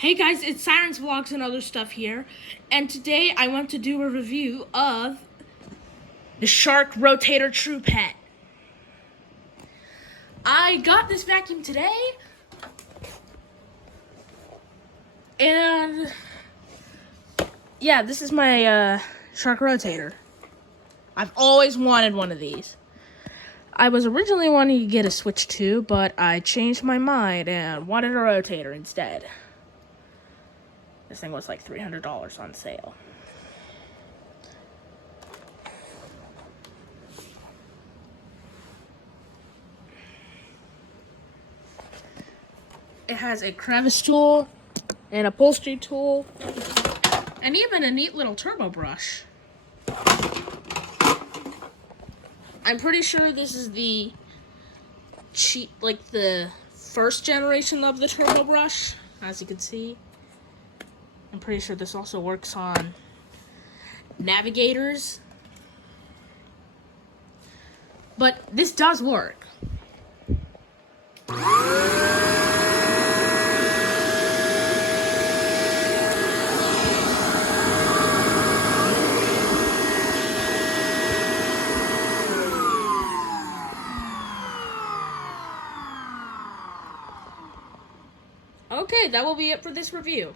Hey guys, it's Sirens Vlogs and other stuff here, and today I want to do a review of the Shark Rotator TruePet. I got this vacuum today, and yeah, this is my Shark Rotator. I've always wanted one of these. I was originally wanting to get a Switch 2, but I changed my mind and wanted a Rotator instead. This thing was like $300 on sale. It has a crevice tool, an upholstery tool, and even a neat little turbo brush. I'm pretty sure this is the the first generation of the turbo brush, as you can see. I'm pretty sure this also works on navigators. But this does work. Okay, that will be it for this review.